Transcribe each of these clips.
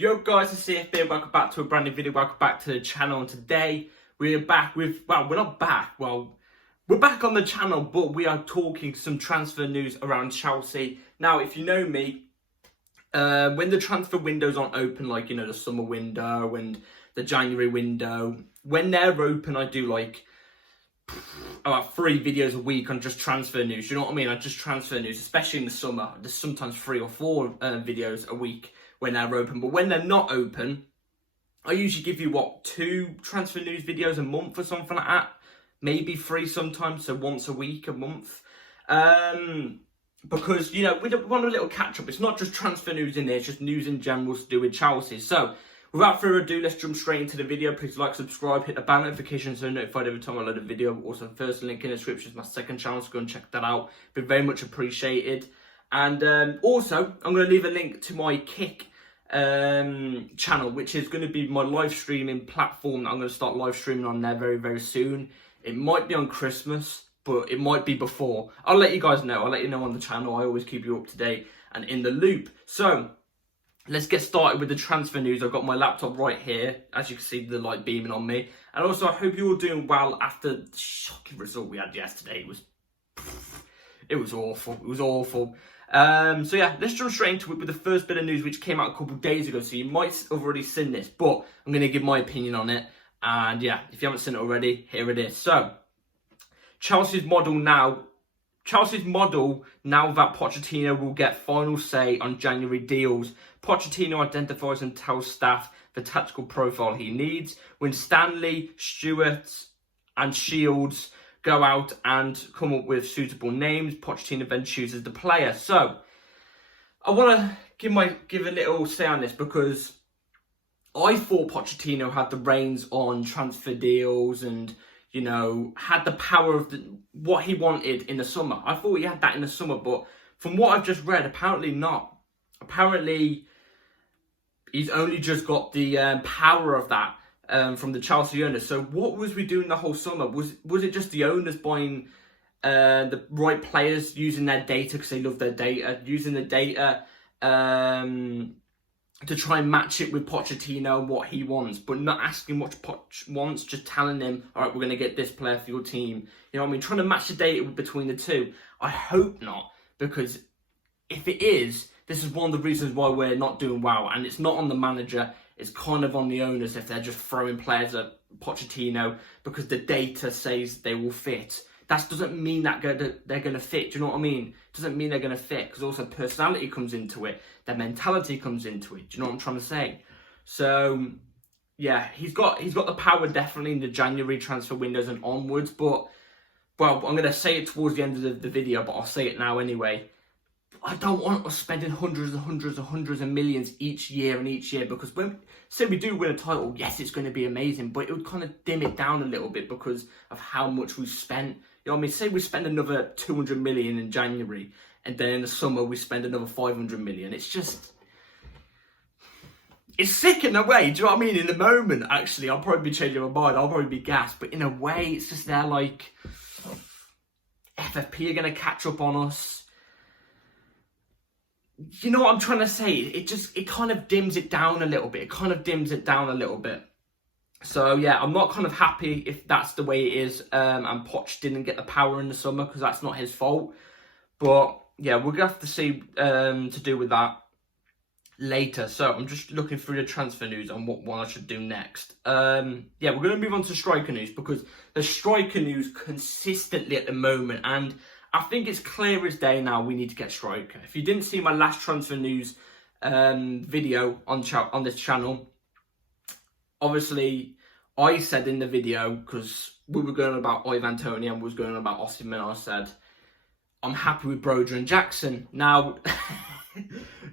Yo guys, it's CFB, welcome back to a brand new video, welcome back to the channel, and today we're back with, well, we're not back, well, we're back on the channel, but we are talking some transfer news around Chelsea. Now, if you know me, when the transfer windows aren't open, like, you know, the summer window and the January window, when they're open, I do like about 3 videos a week on just transfer news, you know what I mean? I just transfer news, especially in the summer. There's sometimes 3 or 4 videos a week when they're open, but when they're not open, I usually give you 2 transfer news videos a month or something like that, maybe 3 sometimes, so once a week, a month, because, you know, we want a little catch up. It's not just transfer news in there, it's just news in general to do with Chelsea. So without further ado, let's jump straight into the video. Please like, subscribe, hit the bell notification so you're notified every time I load a video. Also, first link in the description is my second channel, so go and check that out. Be very much appreciated. And also, I'm going to leave a link to my Kick channel, which is going to be my live streaming platform. I'm going to start live streaming on there very, very soon. It might be on Christmas, but it might be before. I'll let you guys know. I'll let you know on the channel. I always keep you up to date and in the loop. So let's get started with the transfer news. I've got my laptop right here. As you can see, the light beaming on me. And also, I hope you're all doing well after the shocking result we had yesterday. It was awful. It was awful. So yeah, let's jump straight into it with the first bit of news, which came out a couple of days ago. So you might have already seen this, but I'm going to give my opinion on it. And yeah, if you haven't seen it already, here it is. So Chelsea's model now that Pochettino will get final say on January deals. Pochettino identifies and tells staff the tactical profile he needs. When Stanley, Stewart and Shields go out and come up with suitable names, Pochettino then chooses the player. So I want to give a little say on this, because I thought Pochettino had the reins on transfer deals and, you know, had the power of what he wanted in the summer. I thought he had that in the summer, but from what I've just read, apparently not. Apparently, he's only just got the power of that from the Chelsea owners. So what was we doing the whole summer? Was it just the owners buying the right players, using their data because they love their data, using the data to try and match it with Pochettino and what he wants, but not asking what Poch wants, just telling him, all right, we're going to get this player for your team. You know what I mean? Trying to match the data between the two. I hope not, because if it is, this is one of the reasons why we're not doing well. And it's not on the manager, it's kind of on the owners if they're just throwing players at Pochettino because the data says they will fit. That doesn't mean that they're going to fit. Do you know what I mean? It doesn't mean they're going to fit, because also personality comes into it. Their mentality comes into it. Do you know what I'm trying to say? So, yeah, he's got the power definitely in the January transfer windows and onwards. But, well, I'm going to say it towards the end of the video, but I'll say it now anyway. I don't want us spending hundreds of millions each year, because when, say we do win a title, yes, it's going to be amazing, but it would kind of dim it down a little bit because of how much we've spent. You know what I mean? Say we spend another 200 million in January, and then in the summer we spend another 500 million. It's just, it's sick in a way. Do you know what I mean? In the moment, actually, I'll probably be changing my mind. I'll probably be gassed, but in a way, it's just they're like, FFP are going to catch up on us. You know what I'm trying to say? It kind of dims it down a little bit. So yeah, I'm not kind of happy if that's the way it is. And Poch didn't get the power in the summer, because that's not his fault. But yeah, we're gonna have to see to do with that later. So I'm just looking through the transfer news and what one I should do next. Yeah, we're gonna move on to striker news, because the striker news consistently at the moment, and I think it's clear as day now, we need to get striker. If you didn't see my last transfer news video on this channel, obviously I said in the video, because we were going about Toney and we was going about Osimhen, I said, I'm happy with Broja and Jackson. Now,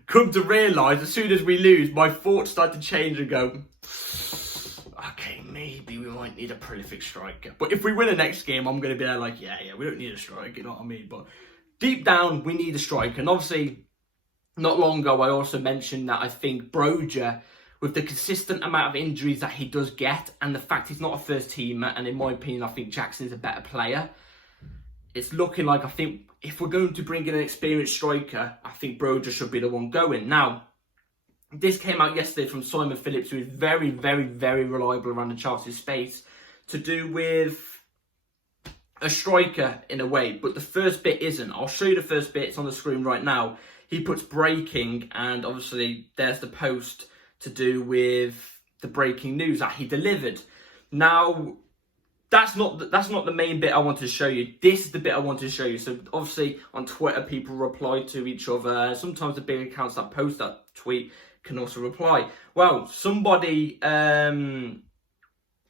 come to realise, as soon as we lose, my thoughts start to change and go, okay, maybe we might need a prolific striker. But if we win the next game, I'm going to be there like, yeah, we don't need a striker, you know what I mean? But deep down, we need a striker. And obviously, not long ago, I also mentioned that I think Broja, with the consistent amount of injuries that he does get, and the fact he's not a first teamer, and in my opinion, I think Jackson is a better player, it's looking like, I think, if we're going to bring in an experienced striker, I think Broja should be the one going. Now, This came out yesterday from Simon Phillips, who is very, very, very reliable around the Chelsea space, to do with a striker in a way, but the first bit isn't. I'll show you the first bit. It's on the screen right now. He puts breaking, and obviously there's the post to do with the breaking news that he delivered. Now, that's not the main bit I wanted to show you. This is the bit I wanted to show you. So obviously on Twitter, people reply to each other. Sometimes the big accounts that post that tweet can also reply. Well, somebody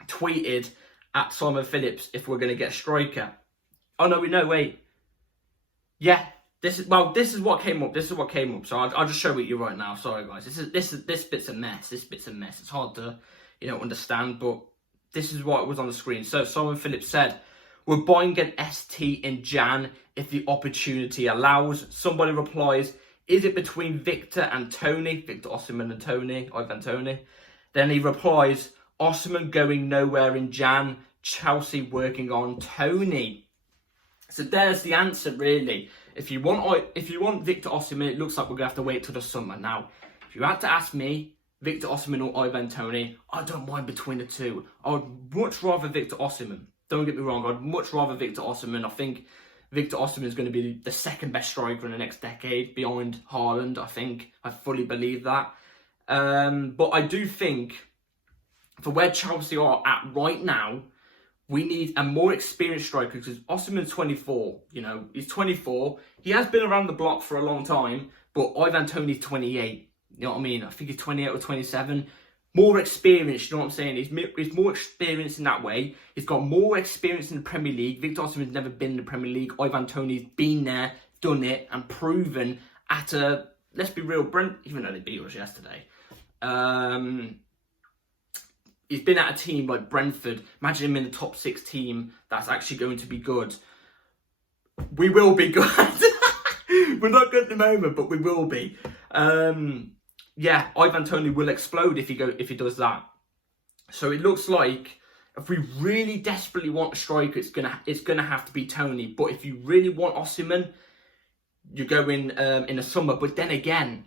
tweeted at Simon Phillips if we're going to get a striker. Oh no, wait. Yeah, this is what came up. So I'll just show it you right now. Sorry guys, this bit's a mess. It's hard to understand, but this is what was on the screen. So Simon Phillips said, "We're buying an ST in Jan if the opportunity allows." Somebody replies, "Is it between Victor and Toney?" Victor Osimhen and Toney, Ivan Toney. Then he replies, "Osimhen going nowhere in Jan. Chelsea working on Toney." So there's the answer, really. If you want Victor Osimhen, it looks like we're gonna have to wait till the summer. Now, if you had to ask me, Victor Osimhen or Ivan Toney, I don't mind between the two. I would much rather Victor Osimhen. Don't get me wrong, I'd much rather Victor Osimhen. I think Victor Osimhen is going to be the second best striker in the next decade, behind Haaland. I fully believe that. But I do think, for where Chelsea are at right now, we need a more experienced striker, because Osimhen's 24. He's 24. He has been around the block for a long time, but Ivan Toney's 28. You know what I mean? I think he's 28 or 27. More experience, you know what I'm saying? He's more experienced in that way. He's got more experience in the Premier League. Victor Osimhen's never been in the Premier League. Ivan Toney's been there, done it, and proven at a, let's be real, even though they beat us yesterday. He's been at a team like Brentford. Imagine him in the top 6 team that's actually going to be good. We will be good. We're not good at the moment, but we will be. Yeah, Ivan Toney will explode if he does that. So it looks like if we really desperately want a striker, it's gonna have to be Toney. But if you really want Osimhen, you go in the summer. But then again,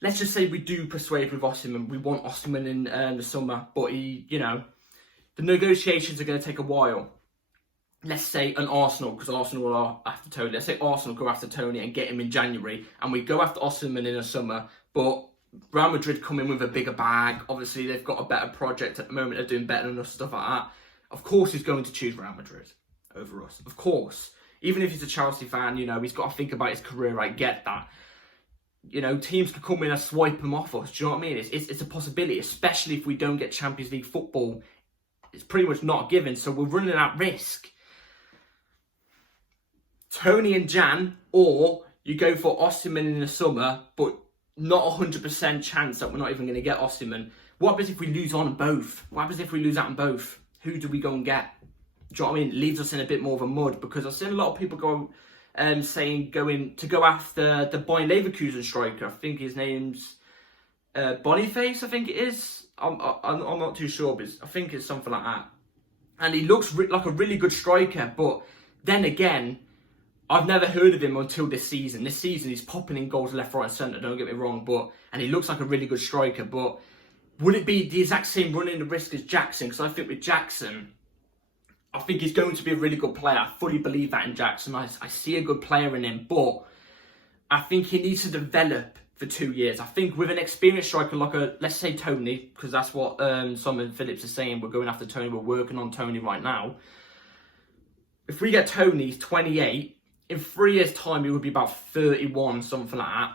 let's just say we do persuade with Osimhen. We want Osimhen in the summer, but the negotiations are going to take a while. Let's say an Arsenal, because Arsenal are after Toney. Let's say Arsenal go after Toney and get him in January, and we go after Osimhen in the summer. But Real Madrid come in with a bigger bag. Obviously, they've got a better project at the moment. They're doing better than us, stuff like that. Of course, he's going to choose Real Madrid over us. Of course. Even if he's a Chelsea fan, he's got to think about his career. I get that. Teams could come in and swipe him off us. Do you know what I mean? It's a possibility, especially if we don't get Champions League football. It's pretty much not a given, so we're running that risk. Toney and Jan, or you go for Osimhen in the summer, but not 100% chance that we're not even going to get Osimhen. What happens if we lose on both? What happens if we lose out on both? Who do we go and get? Do you know what I mean? It leaves us in a bit more of a mud, because I've seen a lot of people go saying go after the Bayern Leverkusen striker. I think his name's Boniface, I think it is. I'm not too sure, but I think it's something like that. And he looks like a really good striker, but then again, I've never heard of him until this season. This season, he's popping in goals left, right, and centre, don't get me wrong, and he looks like a really good striker, but would it be the exact same running the risk as Jackson? Because I think with Jackson, I think he's going to be a really good player. I fully believe that in Jackson. I see a good player in him, but I think he needs to develop for 2 years. I think with an experienced striker like let's say Toney, because that's what Simon Phillips is saying, we're going after Toney, we're working on Toney right now. If we get Toney, he's 28, in 3 years' time, he would be about 31, something like that.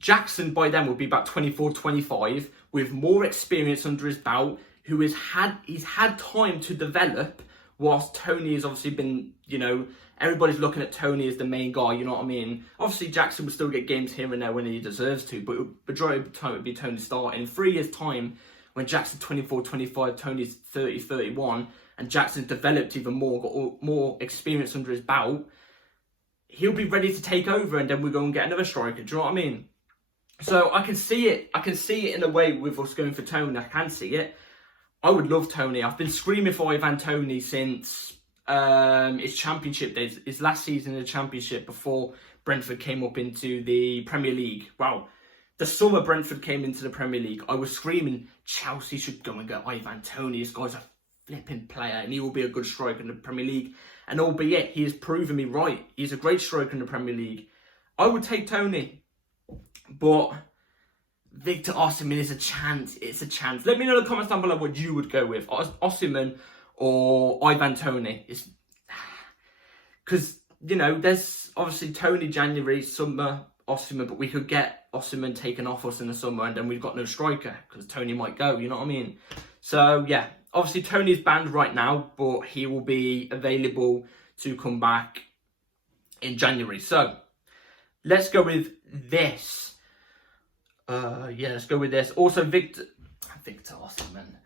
Jackson, by then, would be about 24, 25, with more experience under his belt, he's had time to develop, whilst Toney has obviously been, everybody's looking at Toney as the main guy, you know what I mean? Obviously, Jackson will still get games here and there when he deserves to, but the majority of the time it would be Toney starting. In 3 years' time, when Jackson's 24, 25, Toney's 30, 31, and Jackson's developed even more, got more experience under his belt, he'll be ready to take over, and then we'll go and get another striker. Do you know what I mean? So I can see it. I can see it in a way with us going for Toney. I can see it. I would love Toney. I've been screaming for Ivan Toney since his championship days, his last season in the championship before Brentford came up into the Premier League. Wow. the summer Brentford came into the Premier League, I was screaming, Chelsea should go and get Ivan Toney. This guy's a flipping player and he will be a good striker in the Premier League. And albeit he has proven me right, he's a great striker in the Premier League. I would take Toney, but Victor Osimhen is a chance. It's a chance. Let me know in the comments down below what you would go with, Osimhen or Ivan Toney. Because, you know, there's obviously Toney January, summer, Osimhen, but we could get Osimhen taken off us in the summer and then we've got no striker because Toney might go, you know what I mean? So, yeah, obviously Toney's banned right now, but he will be available to come back in January. So, let's go with this. Let's go with this. Also, Victor Osimhen.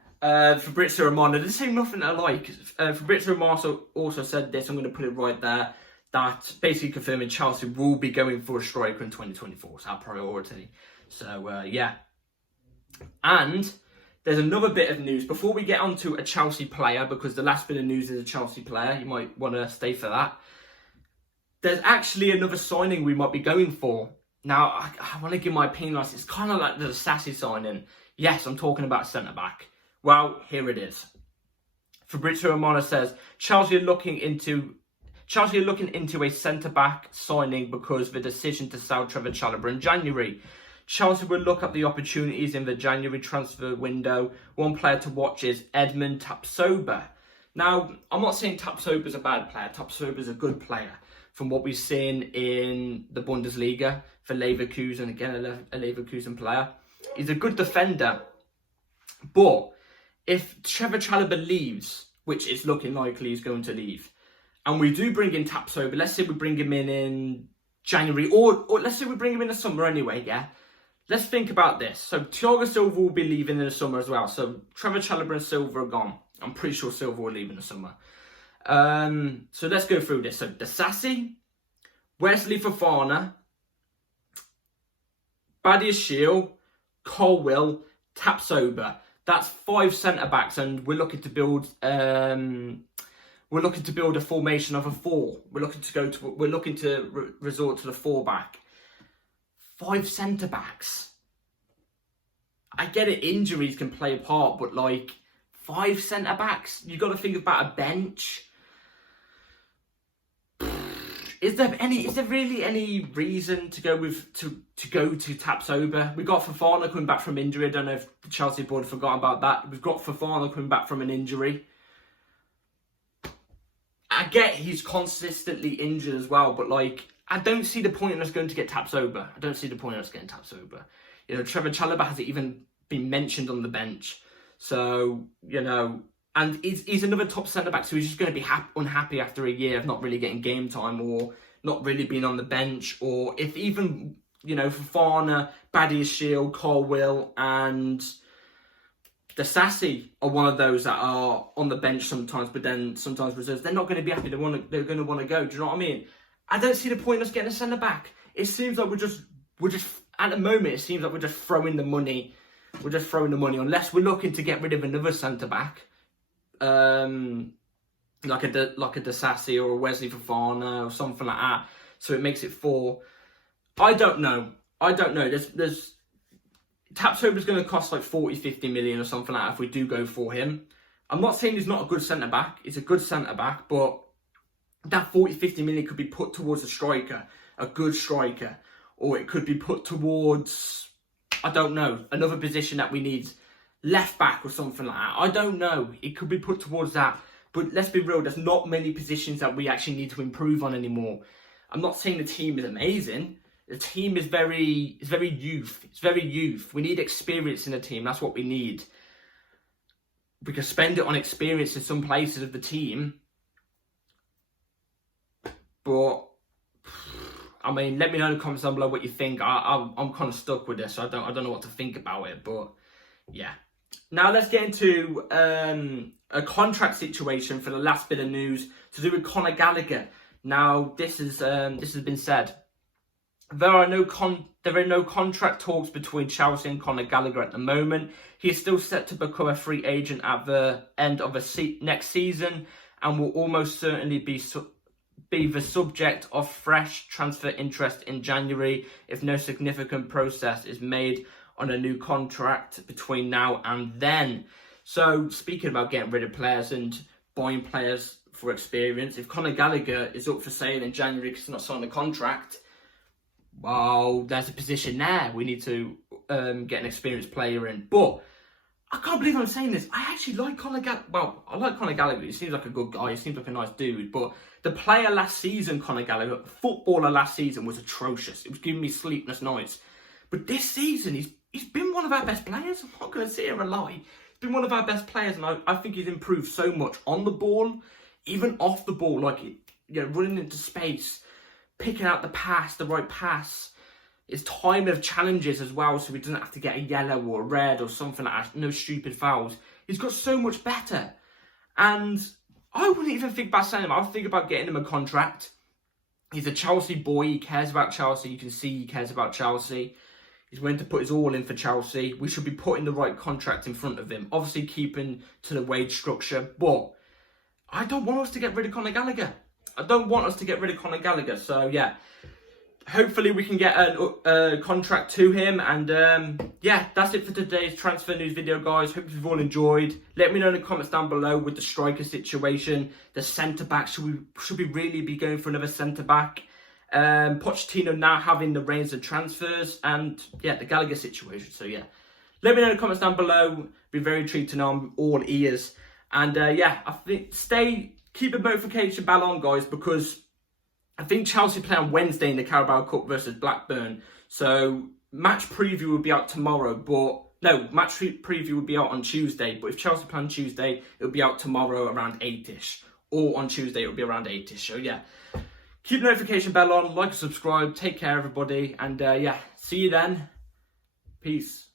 Fabrizio Romano, there's saying nothing I like. Fabrizio Romano also said this, I'm going to put it right there, that basically confirming Chelsea will be going for a striker in 2024. It's our priority. So, yeah. And there's another bit of news. Before we get on to a Chelsea player, because the last bit of news is a Chelsea player, you might want to stay for that. There's actually another signing we might be going for. Now, I want to give my opinion on this. It's kind of like the Sassy signing. Yes, I'm talking about centre-back. Well, here it is. Fabrizio Romano says, Chelsea are looking into a centre-back signing because of the decision to sell Trevor Chalobah in January. Chelsea will look at the opportunities in the January transfer window. One player to watch is Edmund Tapsoba. Now, I'm not saying Tapsoba's a bad player. Tapsoba's a good player. From what we've seen in the Bundesliga for Leverkusen, again a Leverkusen player. He's a good defender. But if Trevor Chalobah leaves, which is looking likely he's going to leave, and we do bring in Tapsoba, let's say we bring him in January, or let's say we bring him in the summer anyway, yeah? Let's think about this. So Thiago Silva will be leaving in the summer as well. So Trevor Chalobah and Silva are gone. I'm pretty sure Silva will leave in the summer. So let's go through this. So Disasi, Wesley Fofana, Badiashile, Colwill, Tapsoba. That's 5 centre backs, and we're looking to build. We're looking to build a formation of a 4. We're looking to resort to the 4-back. 5 centre backs. I get it. Injuries can play a part, but like 5 centre backs. You got to think about a bench. Is there really any reason to go with to Tapsoba? We got Fofana coming back from injury. I don't know if the Chelsea board forgot about that. We've got Fofana coming back from an injury. I get he's consistently injured as well, but like I don't see the point in us going to get Tapsoba. I don't see the point in us getting Tapsoba. You know, Trevor Chalobah hasn't even been mentioned on the bench, so you know. And he's another top centre-back, so he's just going to be unhappy after a year of not really getting game time or not really being on the bench. Or if even, you know, Fofana, Badiashile, Colwill and Disasi are one of those that are on the bench sometimes, but then sometimes reserves, they're not going to be happy. They're going to want to go. Do you know what I mean? I don't see the point in us getting a centre-back. It seems like we're just, at the moment, it seems like we're just throwing the money. We're just throwing the money, unless we're looking to get rid of another centre-back. Like a Disasi or a Wesley Fofana or something like that, so it makes it 4. I don't know. There's Tapsoba's going to cost like 40-50 million or something like that if we do go for him. I'm not saying he's not a good centre back. He's a good centre back, but that 40-50 million could be put towards a striker, a good striker, or it could be put towards, I don't know, another position that we need. Left back or something like that. I don't know. It could be put towards that. But let's be real, there's not many positions that we actually need to improve on anymore. I'm not saying the team is amazing. The team is very youth. It's very youth. We need experience in the team. That's what we need. We can spend it on experience in some places of the team. But I mean, let me know in the comments down below what you think. I'm kind of stuck with this. So I don't know what to think about it. But yeah. Now let's get into a contract situation for the last bit of news to do with Conor Gallagher. Now this has been said. There are no contract talks between Chelsea and Conor Gallagher at the moment. He is still set to become a free agent at the end of next season, and will almost certainly be be the subject of fresh transfer interest in January if no significant process is made on a new contract between now and then. So, speaking about getting rid of players and buying players for experience, if Conor Gallagher is up for sale in January because he's not signed a contract, well, there's a position there. We need to get an experienced player in. But I can't believe I'm saying this. I actually like Conor Gallagher. Well, I like Conor Gallagher. He seems like a good guy. He seems like a nice dude. But the player last season, Conor Gallagher, the footballer last season was atrocious. It was giving me sleepless nights. But this season, he's been one of our best players. I'm not going to sit here and lie. He's been one of our best players, and I think he's improved so much on the ball, even off the ball, like, you know, running into space, picking out the right pass. His timing of challenges as well, so he doesn't have to get a yellow or a red or something like that. No stupid fouls. He's got so much better. And I wouldn't even think about selling him. I would think about getting him a contract. He's a Chelsea boy. He cares about Chelsea. You can see he cares about Chelsea. He's willing to put his all in for Chelsea. We should be putting the right contract in front of him. Obviously keeping to the wage structure. But I don't want us to get rid of Conor Gallagher. I don't want us to get rid of Conor Gallagher. So, yeah. Hopefully we can get a contract to him. And, yeah, that's it for today's transfer news video, guys. Hope you've all enjoyed. Let me know in the comments down below with the striker situation. The centre-back. Should we really be going for another centre-back? Pochettino now having the reins of transfers. And, yeah, the Gallagher situation. So, yeah. Let me know in the comments down below. Be very intrigued to know. I'm all ears. And, yeah, I think keep the notification bell on, guys, because I think Chelsea play on Wednesday in the Carabao Cup versus Blackburn. So, match preview will be out tomorrow. But, no, match preview will be out on Tuesday. But if Chelsea play on Tuesday, it'll be out tomorrow around 8ish. Or on Tuesday, it'll be around 8ish. So, yeah. Keep the notification bell on. Like and subscribe. Take care, everybody. And, yeah, see you then. Peace.